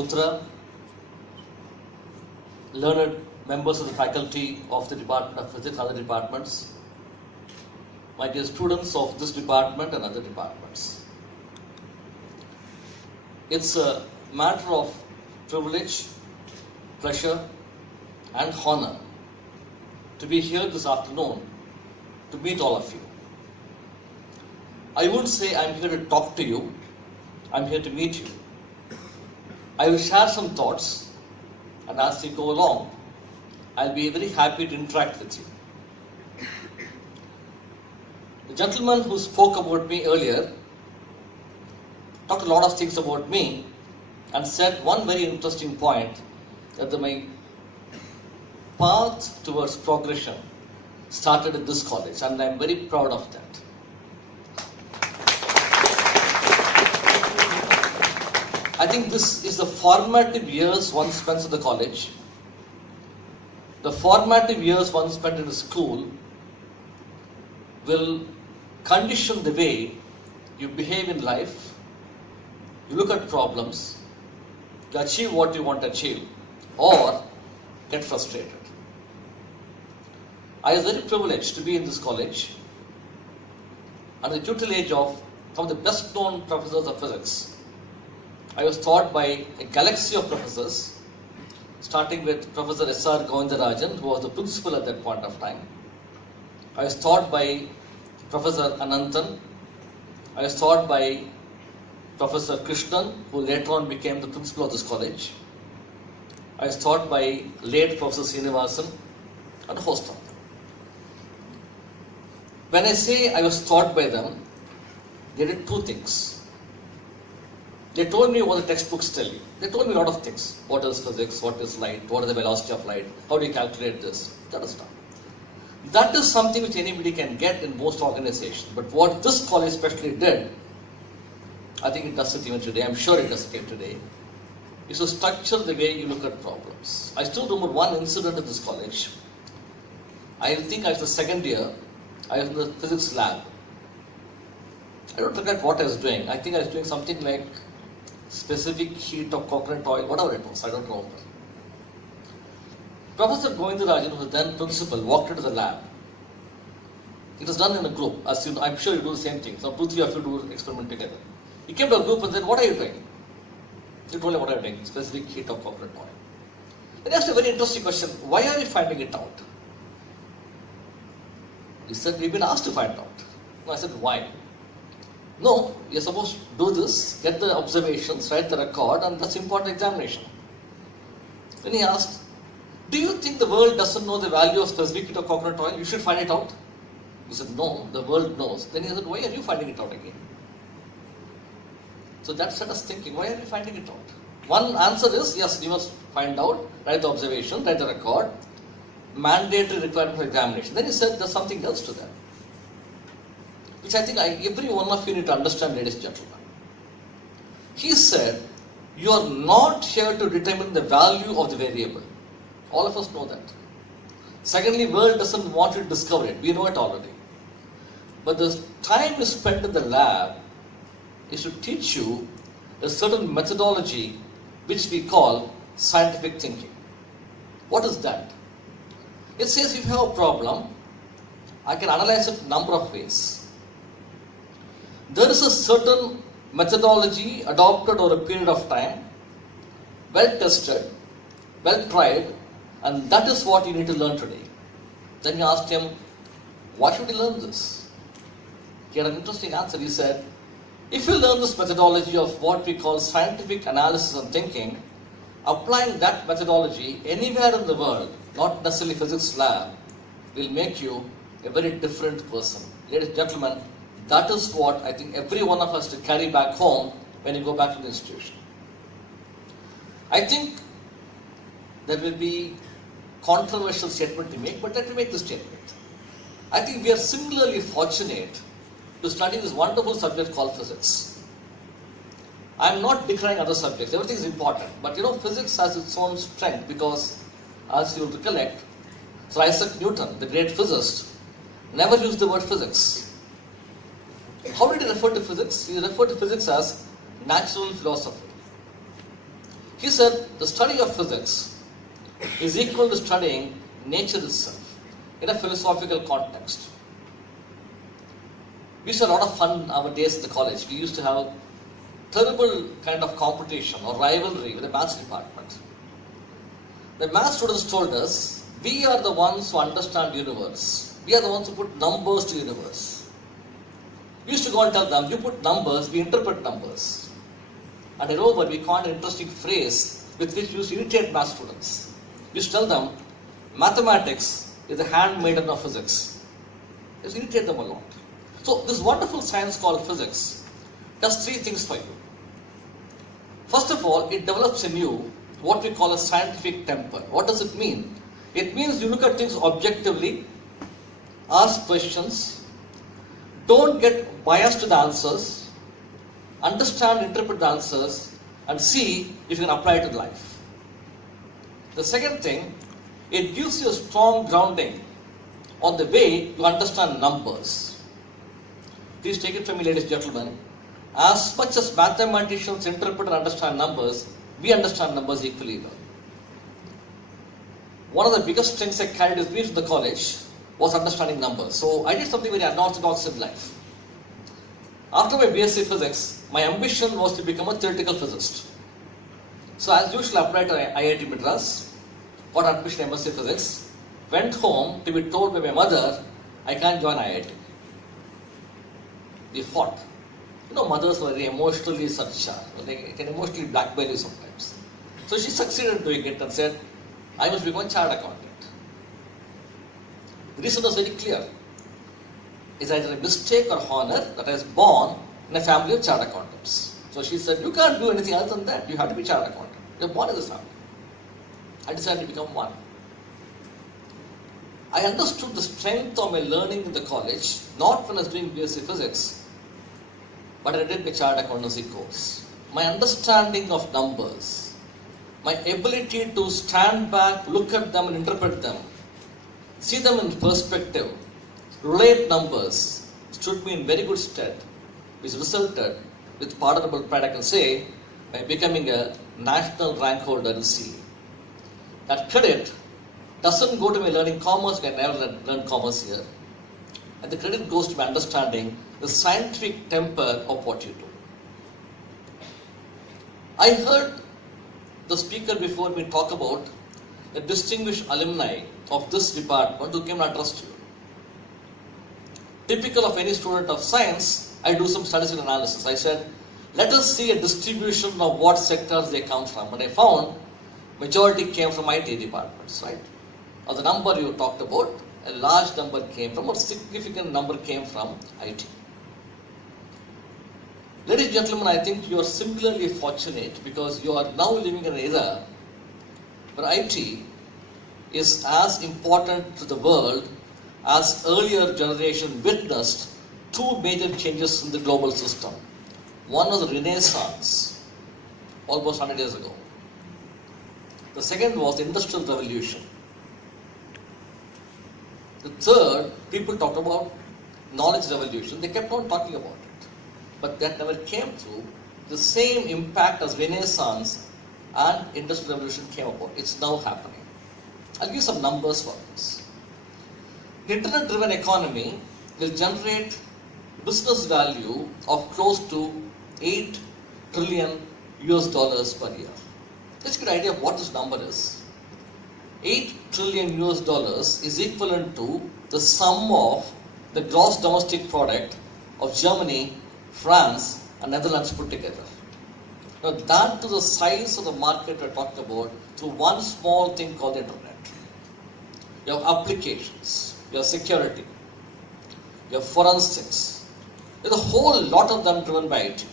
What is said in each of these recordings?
Luthra, learned members of the faculty of the Department of Physics, other departments, my dear students of this department and other departments. It's a matter of privilege, pleasure, and honor to be here this afternoon to meet all of you. I won't say I'm here to talk to you, I'm here to meet you. I will share some thoughts, and as we go along, I'll be very happy to interact with you. The gentleman who spoke about me earlier talked a lot of things about me and said one very interesting point, that my path towards progression started at this college, and I'm very proud of that. I think this is the formative years one spends at the college, the formative years one spent in the school will condition the way you behave in life, you look at problems, you achieve what you want to achieve, or get frustrated. I was very privileged to be in this college under the tutelage of some of the best known professors of physics. I was taught by a galaxy of professors, starting with Professor S.R. Govindarajan, who was the principal at that point of time. I was taught by Professor Ananthan. I was taught by Professor Krishnan, who later on became the principal of this college. I was taught by late Professor Srinivasan and a host of them. When I say I was taught by them, they did two things. They told me what the textbooks tell you. They told me a lot of things. What is physics? What is light? What is the velocity of light? How do you calculate this? That is stuff. That is something which anybody can get in most organizations. But what this college especially did, I think it does it even today, I'm sure it does it even today, is to structure the way you look at problems. I still remember one incident in this college. I think I was the second year, I was in the physics lab. I don't forget what I was doing. I think I was doing something like specific heat of coconut oil, whatever it was, I don't remember. Professor Govindarajan, who was then principal, walked into the lab. It was done in a group, as you know, I'm sure you do the same thing. So 2-3 of you do an experiment together. He came to a group and said, what are you doing? He told him what I'm doing, specific heat of coconut oil. Then he asked a very interesting question, why are you finding it out? He said, we've been asked to find out. No, I said, why? No, you're supposed to do this, get the observations, write the record, and that's important examination. Then he asked, do you think the world doesn't know the value of specific heat of coconut oil? You should find it out. He said, no, the world knows. Then he said, why are you finding it out again? So that set us thinking, why are we finding it out? One answer is, yes, you must find out, write the observation, write the record, mandatory requirement for examination. Then he said, there's something else to that, which I think every one of you need to understand, ladies and gentlemen. He said, you are not here to determine the value of the variable. All of us know that. Secondly, world doesn't want you to discover it. We know it already. But the time you spend in the lab is to teach you a certain methodology which we call scientific thinking. What is that? It says if you have a problem, I can analyze it a number of ways. There is a certain methodology adopted over a period of time, well tested, well tried, and that is what you need to learn today. Then you asked him, why should you learn this? He had an interesting answer. He said, if you learn this methodology of what we call scientific analysis and thinking, applying that methodology anywhere in the world, not necessarily physics lab, will make you a very different person. Ladies and gentlemen, that is what I think every one of us to carry back home when you go back to the institution. I think there will be controversial statement to make, but let me make this statement. I think we are similarly fortunate to study this wonderful subject called physics. I am not decrying other subjects, everything is important, but physics has its own strength because, as you will recollect, Sir Isaac Newton, the great physicist, never used the word physics. How did he refer to physics? He referred to physics as natural philosophy. He said the study of physics is equal to studying nature itself in a philosophical context. We used to have a lot of fun in our days in the college. We used to have terrible kind of competition or rivalry with the maths department. The maths students told us, we are the ones who understand the universe. We are the ones who put numbers to the universe. We used to go and tell them, you put numbers, we interpret numbers. And moreover, we coined an interesting phrase with which we used to irritate math students. We used to tell them, mathematics is the handmaiden of physics. We used to irritate them a lot. So this wonderful science called physics does three things for you. First of all, it develops in you what we call a scientific temper. What does it mean? It means you look at things objectively, ask questions, don't get biased to the answers, understand, interpret the answers, and see if you can apply it to life. The second thing, it gives you a strong grounding on the way you understand numbers. Please take it from me, ladies and gentlemen. As much as mathematicians interpret and understand numbers, we understand numbers equally well. One of the biggest strengths I carried with me from the college was understanding numbers. So I did something very unorthodox in life. After my B.Sc physics, my ambition was to become a theoretical physicist. So as usual, I applied to IIT Madras, got admission in MSc physics, went home to be told by my mother, I can't join IIT. We fought. You know, mothers were very emotionally they can emotionally blackmail you sometimes. So she succeeded in doing it and said, I must become a chartered accountant. The reason was very clear. It's either a mistake or honor that I was born in a family of chartered accountants. So she said, you can't do anything other than that. You have to be chartered accountant. You're born in this family. I decided to become one. I understood the strength of my learning in the college, not when I was doing B.Sc physics, but I did my chartered accountancy course. My understanding of numbers, my ability to stand back, look at them and interpret them, see them in perspective, relate numbers, stood me in very good stead, which resulted, with pardonable pride I can say, by becoming a national rank holder in CE. That credit doesn't go to me learning commerce, I never learned commerce here. And the credit goes to my understanding the scientific temper of what you do. I heard the speaker before me talk about a distinguished alumni of this department who came and addressed you. Typical of any student of science, I do some statistical analysis. I said, let us see a distribution of what sectors they come from. And I found majority came from IT departments, right? Of the number you talked about, a large number came from, or significant number came from IT. Ladies and gentlemen, I think you are similarly fortunate because you are now living in an era where IT is as important to the world as earlier generation witnessed two major changes in the global system. One was the Renaissance, almost 100 years ago. The second was the Industrial Revolution. The third, people talked about knowledge revolution. They kept on talking about it. But that never came through. The same impact as Renaissance and Industrial Revolution came about. It's now happening. I'll give some numbers for this. The internet-driven economy will generate business value of close to 8 trillion US dollars per year. Let's get an idea of what this number is. 8 trillion US dollars is equivalent to the sum of the gross domestic product of Germany, France, and Netherlands put together. Now that to the size of the market we're talking about through one small thing called the internet. You have applications, you have security, you have forensics. There's a whole lot of them driven by IT.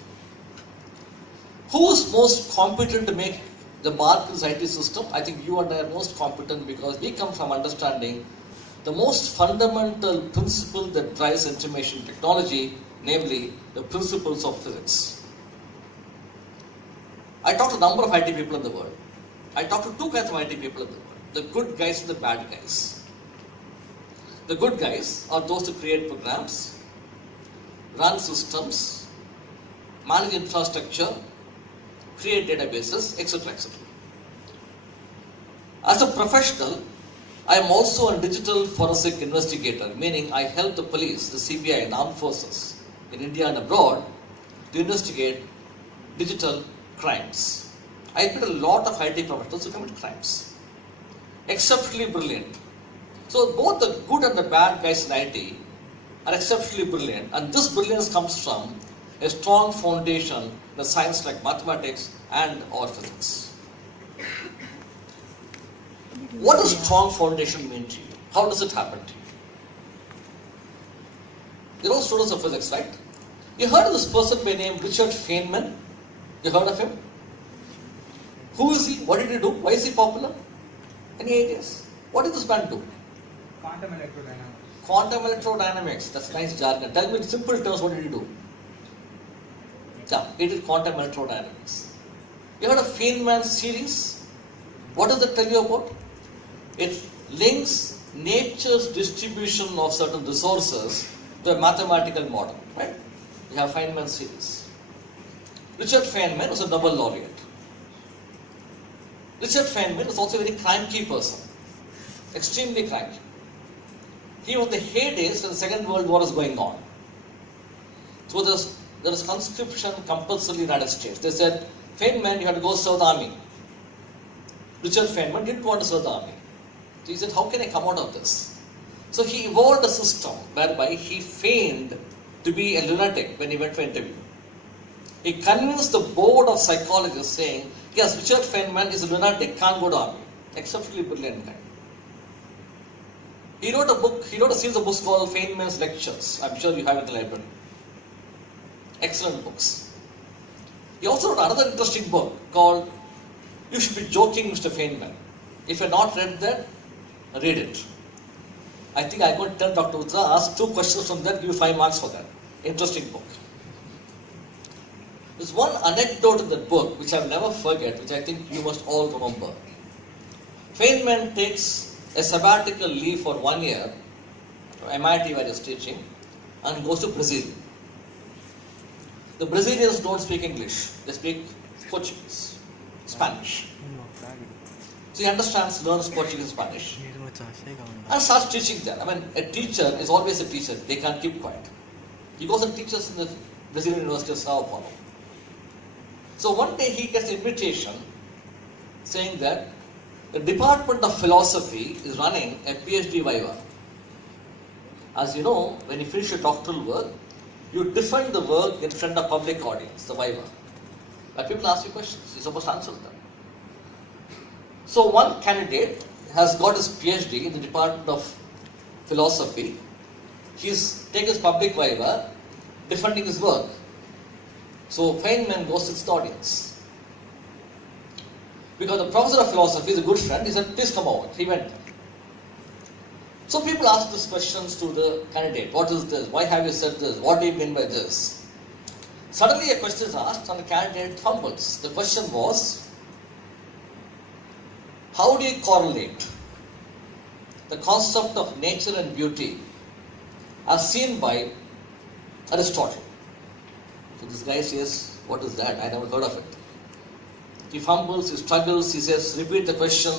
Who is most competent to make the mark in this IT system? I think you and I are most competent because we come from understanding the most fundamental principle that drives information technology, namely the principles of physics. I talk to a number of IT people in the world. I talk to two kinds of IT people in the world, the good guys and the bad guys. The good guys are those who create programs, run systems, manage infrastructure, create databases, etc., etc. As a professional, I am also a digital forensic investigator, meaning I help the police, the CBI and armed forces in India and abroad to investigate digital crimes. I meet a lot of IT professionals who commit crimes. Exceptionally brilliant. So both the good and the bad guys in IT are exceptionally brilliant, and this brilliance comes from a strong foundation in a science like mathematics and or physics. What does strong foundation mean to you? How does it happen to you? You're all students of physics, right? You heard of this person by name Richard Feynman? You heard of him? Who is he? What did he do? Why is he popular? Any ideas? What did this man do? Quantum electrodynamics. Quantum electrodynamics. That's nice jargon. Tell me in simple terms, what did he do? Yeah, he did quantum electrodynamics. You heard of Feynman series? What does that tell you about? It links nature's distribution of certain resources to a mathematical model, right? You have Feynman series. Richard Feynman was a Nobel laureate. Richard Feynman was also a very cranky person, extremely cranky. He was the heydays when the Second World War is going on. So there is conscription compulsory in the United States. They said, Feynman, you have to go serve the army. Richard Feynman didn't want to serve the army. So he said, how can I come out of this? So he evolved a system whereby he feigned to be a lunatic when he went for interview. He convinced the board of psychologists saying, yes, Richard Feynman is a lunatic, can't go to army. Exceptionally brilliant guy. He wrote a series of books called Feynman's Lectures. I'm sure you have it in the library. Excellent books. He also wrote another interesting book called You Should Be Joking, Mr. Feynman. If you have not read that, read it. I think I'm going to tell Dr. Utra, ask 2 questions from that, give you 5 marks for that. Interesting book. There's one anecdote in that book which I'll never forget, which I think you must all remember. Feynman takes a sabbatical leave for 1 year from MIT where he's teaching and goes to Brazil. The Brazilians don't speak English, they speak Portuguese, Spanish. So he understands, learns Portuguese and Spanish and starts teaching there. I mean, a teacher is always a teacher, they can't keep quiet. He goes and teaches in the Brazilian University of Sao Paulo. So one day he gets an invitation saying that the Department of Philosophy is running a PhD Viva. As you know, when you finish your doctoral work, you defend the work in front of public audience, the Viva. But people ask you questions, you're supposed to answer them. So one candidate has got his PhD in the Department of Philosophy. He's taken his public Viva, defending his work. So Feynman goes to the audience. Because the professor of philosophy is a good friend, he said, please come over. He went. So people ask these questions to the candidate. What is this? Why have you said this? What do you mean by this? Suddenly a question is asked and the candidate fumbles. The question was, how do you correlate the concept of nature and beauty as seen by Aristotle? So this guy says, what is that? I never heard of it. He fumbles, he struggles, he says, repeat the question.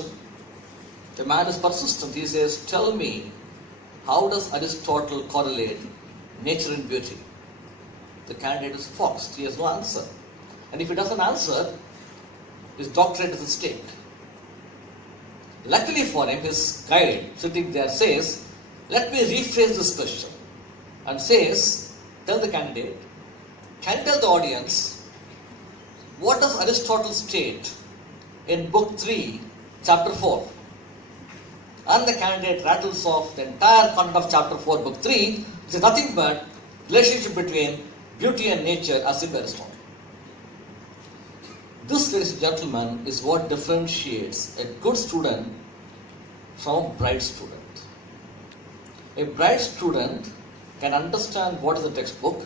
The man is persistent. He says, tell me, how does Aristotle correlate nature and beauty? The candidate is foxed. He has no answer. And if he doesn't answer, his doctorate is at stake. Luckily for him, his guide sitting there says, let me rephrase this question. And says, tell the candidate, can you tell the audience, what does Aristotle state in book 3, chapter 4? And the candidate rattles off the entire content of chapter 4, book 3, which is nothing but relationship between beauty and nature as in Aristotle. This, ladies and gentlemen, is what differentiates a good student from a bright student. A bright student can understand what is the textbook,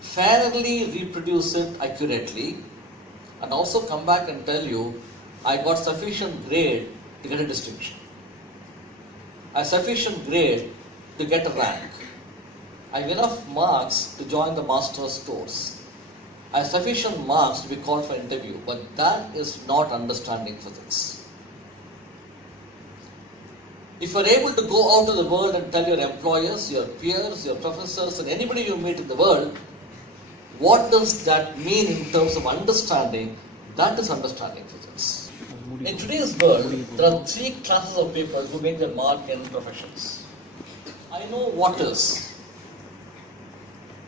fairly reproduce it accurately, and also come back and tell you, I got sufficient grade to get a distinction. I have sufficient grade to get a rank. I have enough marks to join the master's course. has sufficient marks to be called for interview, but that is not understanding physics. If you are able to go out to the world and tell your employers, your peers, your professors, and anybody you meet in the world, what does that mean in terms of understanding, that is understanding physics. In today's world, there are three classes of people who make their mark in professions. I know what is.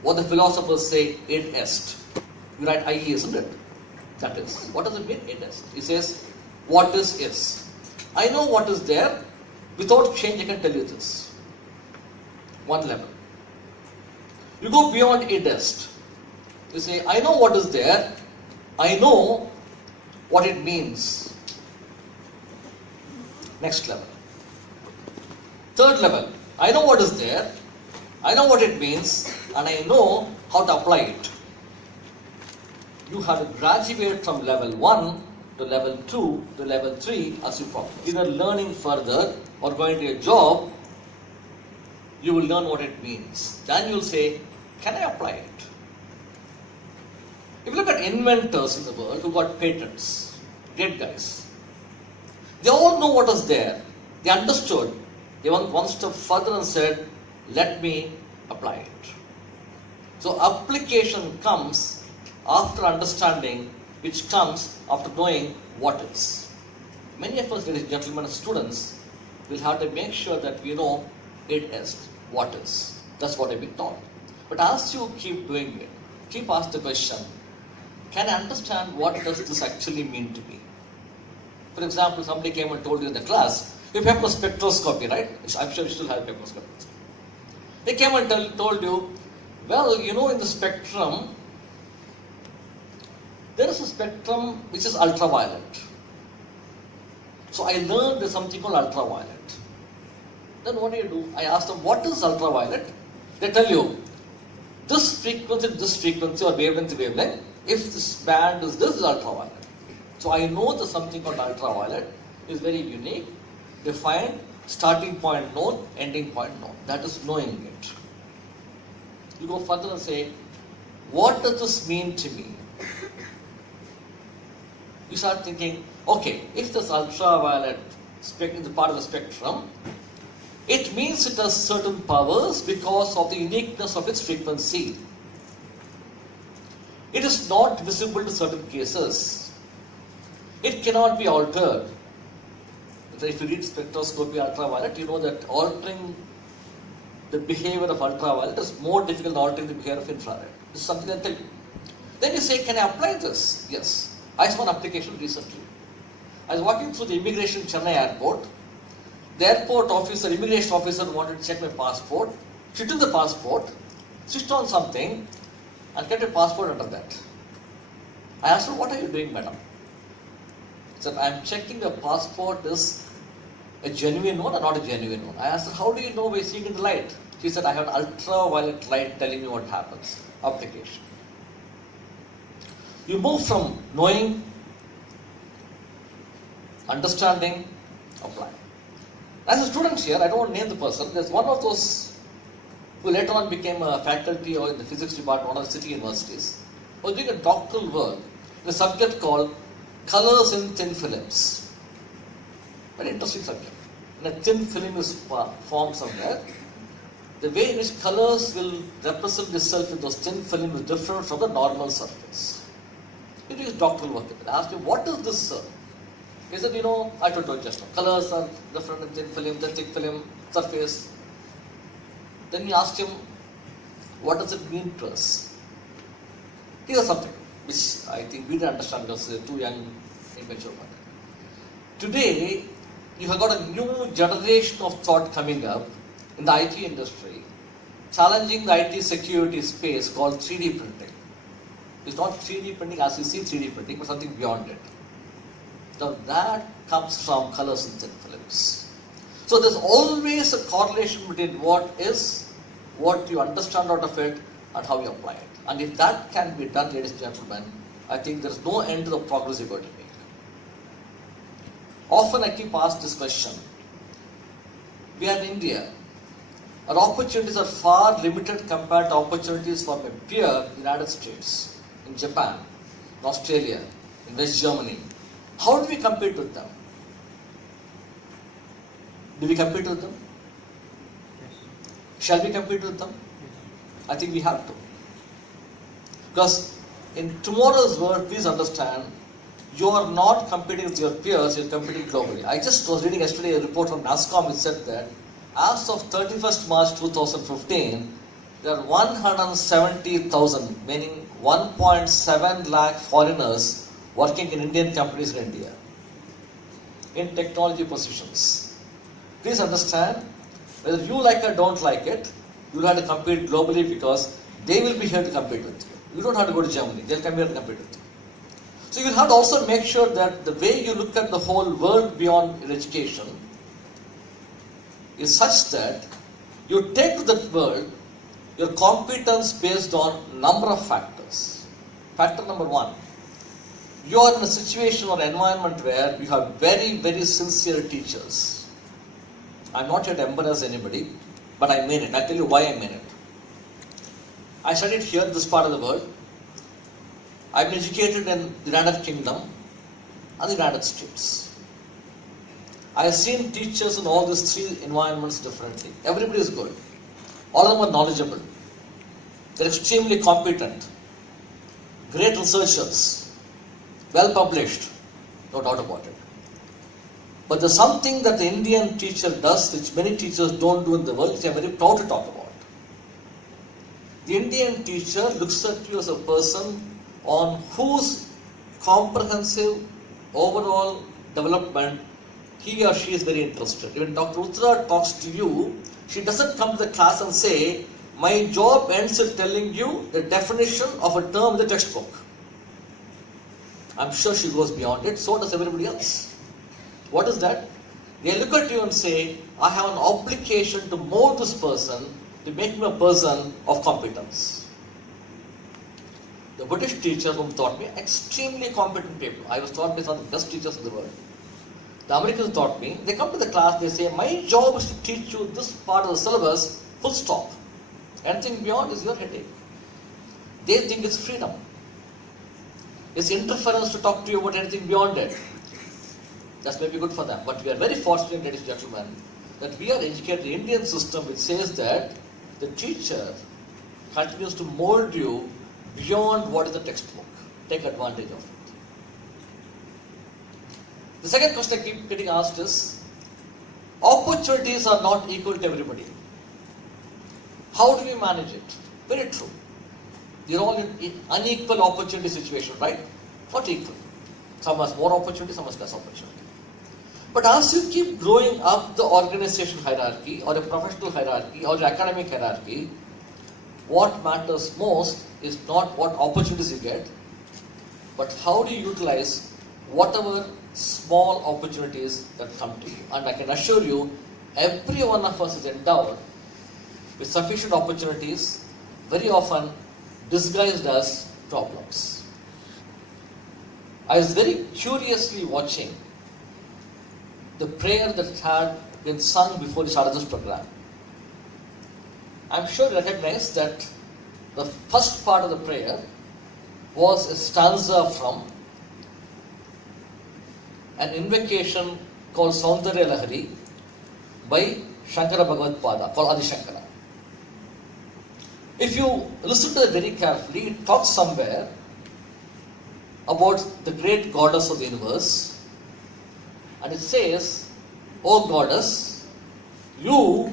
What the philosophers say, id est. You write IE, isn't it? That is. What does it mean? Id est. He says, what is. I know what is there. Without change, I can tell you this. One level. You go beyond id est. You say, I know what is there. I know what it means. Next level. Third level. I know what is there. I know what it means. And I know how to apply it. You have to graduate from level 1 to level 2 to level 3 as you progress. Either learning further or going to a job, you will learn what it means. Then you will say, can I apply it? If you look at inventors in the world who got patents, great guys, they all know what is there. They understood. They went one step further and said, let me apply it. So application comes after understanding, which comes after knowing what is. Many of us, ladies and gentlemen, students, will have to make sure that we know id est, what is. That's what I've been taught. But as you keep doing it, keep asking the question, can I understand what does this actually mean to me? For example, somebody came and told you in the class, you have a spectroscopy, right? I'm sure you still have paper spectroscopy. They came and told you, well, you know, in the spectrum, there is a spectrum which is ultraviolet. So I learned there's something called ultraviolet. Then what do? I asked them, what is ultraviolet? They tell you, this frequency or wavelength, if this band is this is ultraviolet. So I know there's something called ultraviolet. It's very unique, defined, starting point known, ending point known. That is knowing it. You go further and say, what does this mean to me? You start thinking, okay, if this ultraviolet is part of the spectrum, it means it has certain powers because of the uniqueness of its frequency. It is not visible to certain cases. It cannot be altered. If you read spectroscopy ultraviolet, you know that altering the behavior of ultraviolet is more difficult than altering the behavior of infrared. This is something I tell you. Then you say, can I apply this? Yes. I saw an application recently. I was walking through the immigration Chennai airport. The airport officer, immigration officer wanted to check my passport. She took the passport, switched on something, and kept a passport under that. I asked her, what are you doing, madam? She said, I'm checking the passport is a genuine one or not a genuine one. I asked her, how do you know by seeing in the light? She said, I have an ultraviolet light telling me what happens. Application. You move from knowing, understanding, applying. As a student here, I don't want to name the person, there's one of those who later on became a faculty or in the physics department of one of the city universities, was doing a doctoral work in a subject called colors in thin films. Very interesting subject. When a thin film is formed somewhere, the way in which colors will represent itself in those thin films is different from the normal surface. He did his doctoral work. I asked him, what is this, sir? He said, you know, I told you just now, colors are different in thin film, then thick film, surface. Then we asked him, what does it mean to us? He said something which I think we didn't understand because we were too young, immature for that. Today, you have got a new generation of thought coming up in the IT industry, challenging the IT security space called 3D printing. It's not 3D printing as you see 3D printing, but something beyond it. Now that comes from colors in thin films. So there's always a correlation between what is, what you understand out of it, and how you apply it. And if that can be done, ladies and gentlemen, I think there's no end to the progress you're going to make. Often I keep asking this question. We are in India. Our opportunities are far limited compared to opportunities for my peer in the United States. in Japan, in Australia, in West Germany. How do we compete with them? Do we compete with them? Yes. Shall we compete with them? Yes. I think we have to. Because in tomorrow's world, please understand, you are not competing with your peers, you are competing globally. I just was reading yesterday a report from NASCOM which said that as of 31st March 2015, there are 170,000, meaning 1.7 lakh foreigners working in Indian companies in India, in technology positions. Please understand, whether you like or don't like it, you will have to compete globally because they will be here to compete with you. You don't have to go to Germany, they'll come here to compete with you. So you will have to also make sure that the way you look at the whole world beyond your education is such that you take to that world your competence based on number of factors. Factor number one, you are in a situation or environment where you have very, very sincere teachers. I'm not here to embarrass anybody, but I mean it. I'll tell you why I mean it. I studied here in this part of the world. I've been educated in the United Kingdom and the United States. I have seen teachers in all these three environments differently. Everybody is good. All of them are knowledgeable. They're extremely competent. Great researchers. Well published. No doubt about it. But there's something that the Indian teacher does which many teachers don't do in the world, which I'm very proud to talk about. The Indian teacher looks at you as a person on whose comprehensive overall development he or she is very interested. Even Dr. Uttara talks to you, she doesn't come to the class and say, my job ends with telling you the definition of a term in the textbook. I'm sure she goes beyond it, so does everybody else. What is that? They look at you and say, I have an obligation to mold this person, to make him a person of competence. The British teacher whom taught me, extremely competent people. I was taught by some of the best teachers in the world. The Americans taught me, they come to the class, they say, my job is to teach you this part of the syllabus, full stop. Anything beyond is your headache. They think it's freedom. It's interference to talk to you about anything beyond it. That's maybe good for them. But we are very fortunate, ladies and gentlemen, that we are educated in the Indian system which says that the teacher continues to mold you beyond what is the textbook. Take advantage of it. The second question I keep getting asked is, opportunities are not equal to everybody. How do we manage it? Very true. You're all in unequal opportunity situation, right? Not equal. Some has more opportunity, some has less opportunity. But as you keep growing up the organization hierarchy or a professional hierarchy or the academic hierarchy, what matters most is not what opportunities you get, but how do you utilize whatever small opportunities that come to you. And I can assure you, every one of us is endowed with sufficient opportunities, very often disguised as problems. I was very curiously watching the prayer that had been sung before we started this program. I'm sure you recognize that the first part of the prayer was a stanza from an invocation called Saundarya Lahari by Shankara Bhagavad Pada, called Adi Shankara. If you listen to it very carefully, it talks somewhere about the great goddess of the universe, and it says, O goddess, you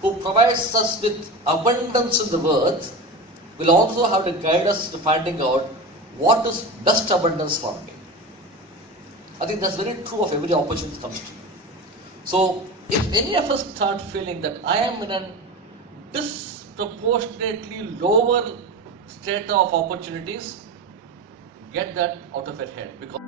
who provides us with abundance in the earth will also have to guide us to finding out what is best abundance for me. I think that's very true of every opportunity that comes to you. So, if any of us start feeling that I am in a disproportionately lower strata of opportunities, get that out of your head, because